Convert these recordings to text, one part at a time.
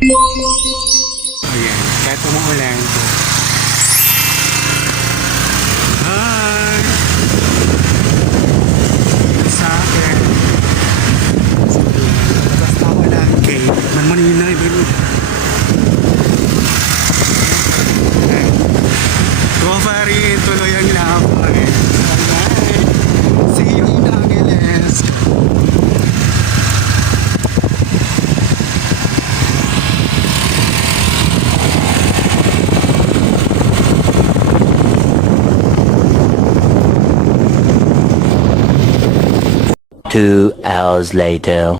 Ayan, kahit umuulan ito. Hi! Sa akin. Basta ako lang gate. Manmanina din. Gofari, tuloy ang laban. Alright. See you in Angeles. 2 hours later.'The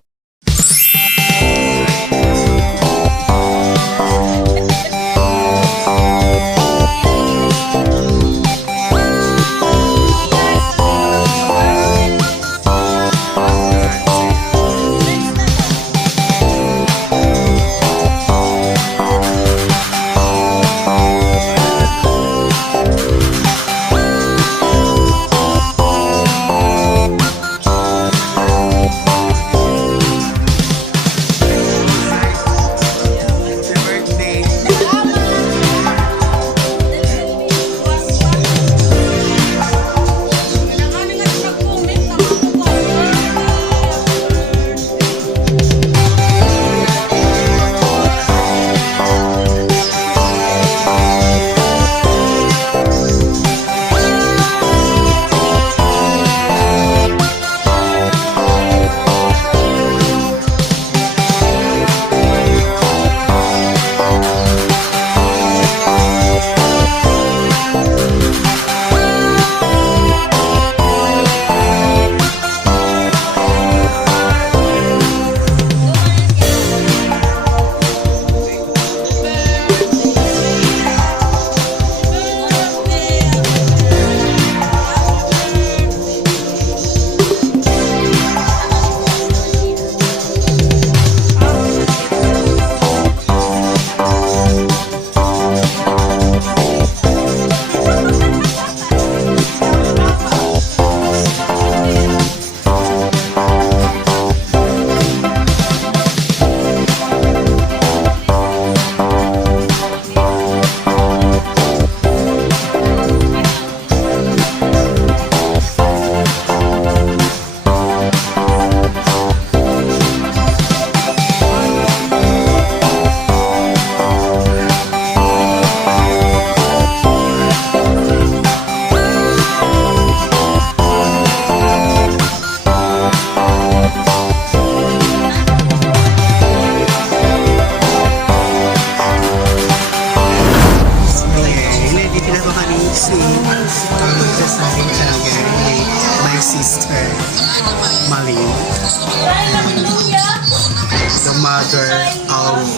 mother of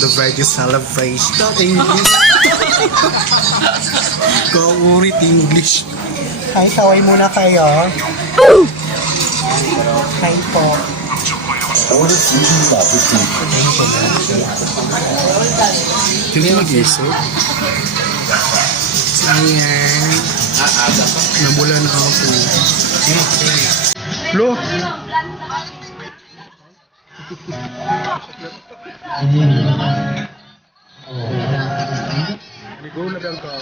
the Virgin Celebration. English. Kaurit English. Hi, saway muna kayo. Hi po. Hindi mag-isip. Ayan. Namula na ako. Lo! Ligo na lang ka.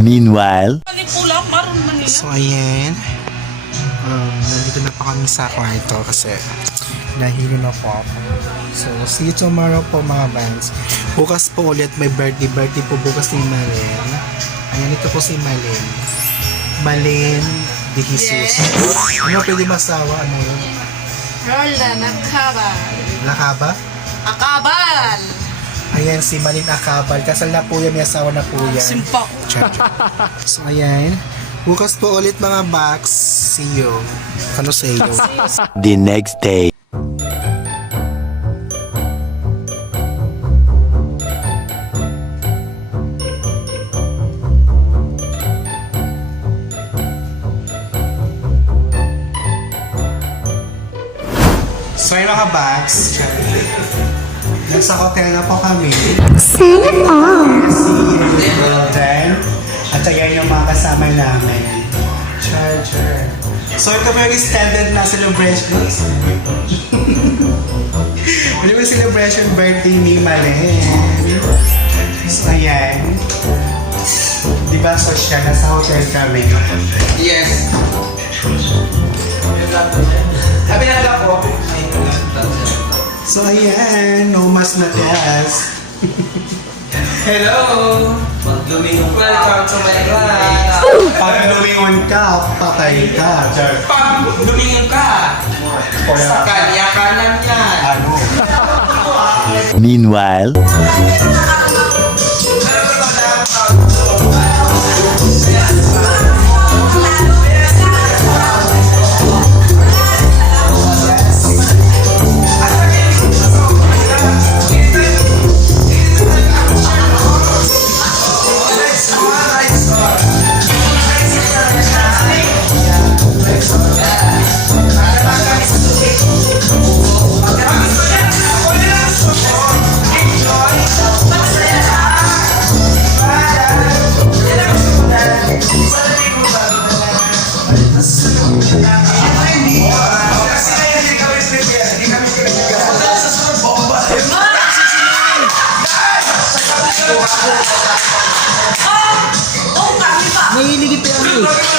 Meanwhile, So, ayan. Nandito na pa kami sa kwarto kasi nahilo na po ako. So, see you tomorrow po mga bands. Bukas po ulit may birthday po bukas ni Malen. Ayan, ito po si Malen. Malen de Jesus. Ano pwede masawa? Ano yun? Rola nakabal. Lakaba? Akabal! Ayan, si Malin Akabal. Kasal na po yan, may asawa na po yan. Simpa. So, ayan. Bukas po ulit mga box. See you. Ano sa iyo? the next day. So, ayun mga box. Nasa hotel na po kami. Sana all. Si Golden. At ayan yung mga kasama namin. Charger. So, ito po yung extended na celebration. Ano yung celebration birthday ni Malen? So, ayan. Diba social? Nasa hotel kami. Yes. Sabi na lang po. So, ayan. No mas na test. Hello! Welcome to my class! Pag lumingon ka, patay ka. Pag lumingon ka, sa kanya kanan yan. Ano? Meanwhile, Nahiligit pa yan eh.